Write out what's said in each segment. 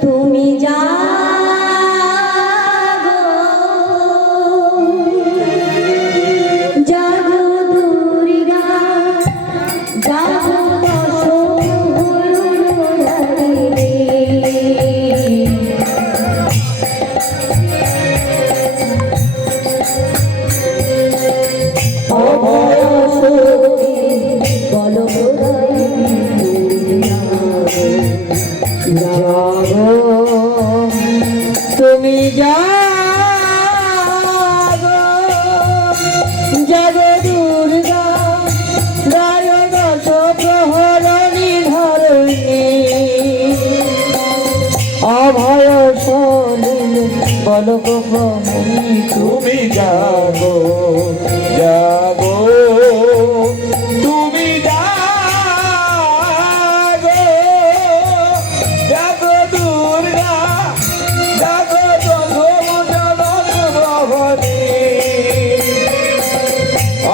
তুমি জাগো জাগো দুর্গা জাগো তুমি জাগো জাগো দুর্গা রায় দশ প্রহরণী ধরণী অভয় সলিল বলক ভ্রমণী তুমি জাগো জাগো তুমি জাগো জাগো দুর্গা জাগো জগৎ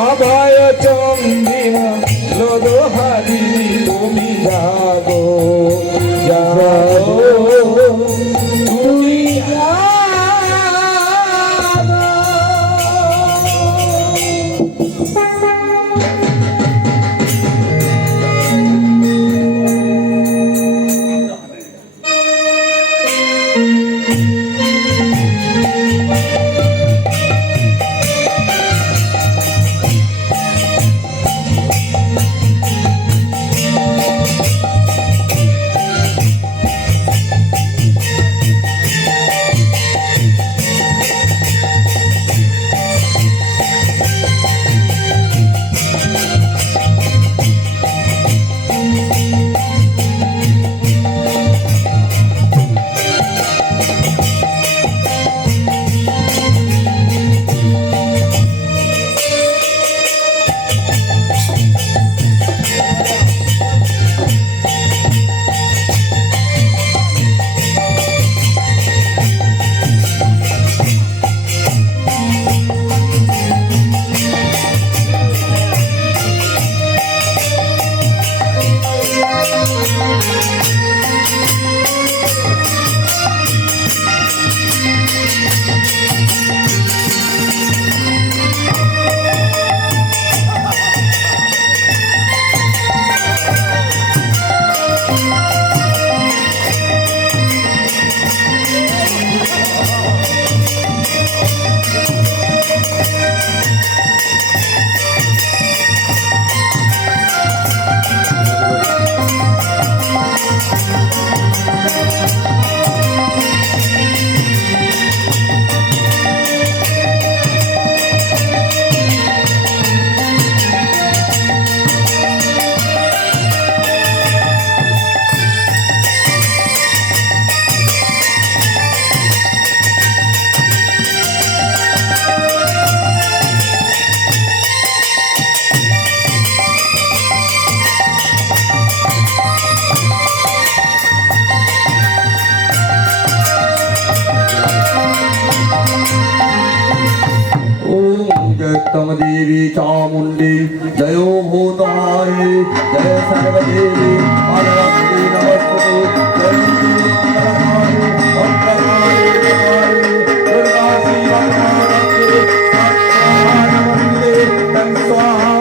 অভয় চন্দিমা লোদহারিণী তুমি জাগো জাগো তুমি देवी चामुंडी जयो भूताय जय सर्वदेवी आनंदी नमस्ते जय दुर्गा शिवा नमस्ते तम स्वाहा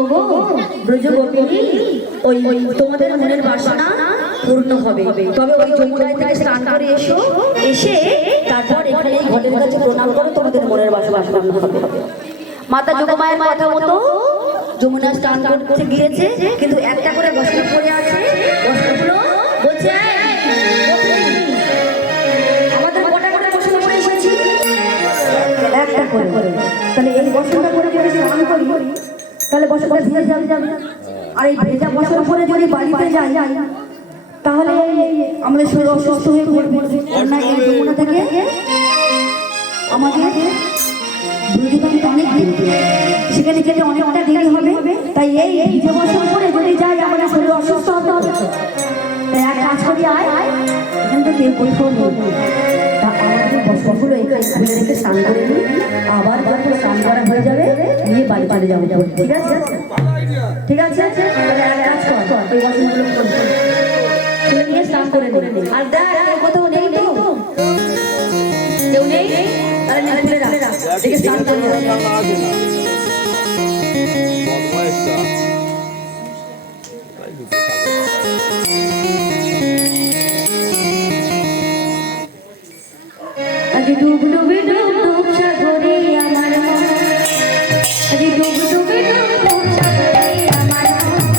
ওগো ব্রজগোপিনী, ওই তোমাদের মনের বাসনা পূর্ণ হবে, তবে ওই যমুনায় থেকে স্নান করে এসো, এসে তারপর এখানে এই ঘটের কাছে প্রণাম করো, তোমাদের মনের বাসনা পূর্ণ হবে। মাতা যোগমায়ের কথা মতো যমুনা স্নান করতে গিয়েছে, কিন্তু একটা করে বস্ত্র পরে আছে। বস্ত্রগুলো বলছে আমাদের কটা করে বস্ত্র পরে এসেছি, একটা করে। তাহলে এই বস্ত্রটা করে যদি স্নান করি তাহলে বস্ত্রটা ভিজে যাবে, আর এই ভেজা বস্ত্র পরে যদি বাড়িতে যাই তাহলে আমাদের শরীর অসুস্থ হয়ে পড়বে। না, এই যমুনা থেকে আমাদের ব্রজধামে অনেক দূর, সেখানে যেতে অনেকটা দেরি হবে। তাই এই ভিজে বস্ত্র পরে যদি যাই আমাদের শরীর অসুস্থ হবে। তাই এক কাজ করি, আয় এখান থেকে কোথাও নেই, তা আমাদের বস্ত্রগুলো এখানে খুলে রেখে স্নান করে নিই, আবার যখন স্নান করা হয়ে যাবে নিয়ে বাড়ি বাড়ি যাবো। ঠিক আছে? ঠিক আছে, তাহলে এক কাজ কর, ওই বস্ত্রগুলো খুলে নিয়ে স্নান করে নিই। আর দেখ কোথাও নেই তো, কেউ নেই, তাহলে না খুলে রাখ, দেখে স্নান করে আজ ডুব ডুবে ডুব ডুব সাগরে আমার মন, আজ ডুব ডুবে ডুব ডুব সাগরে আমার মন,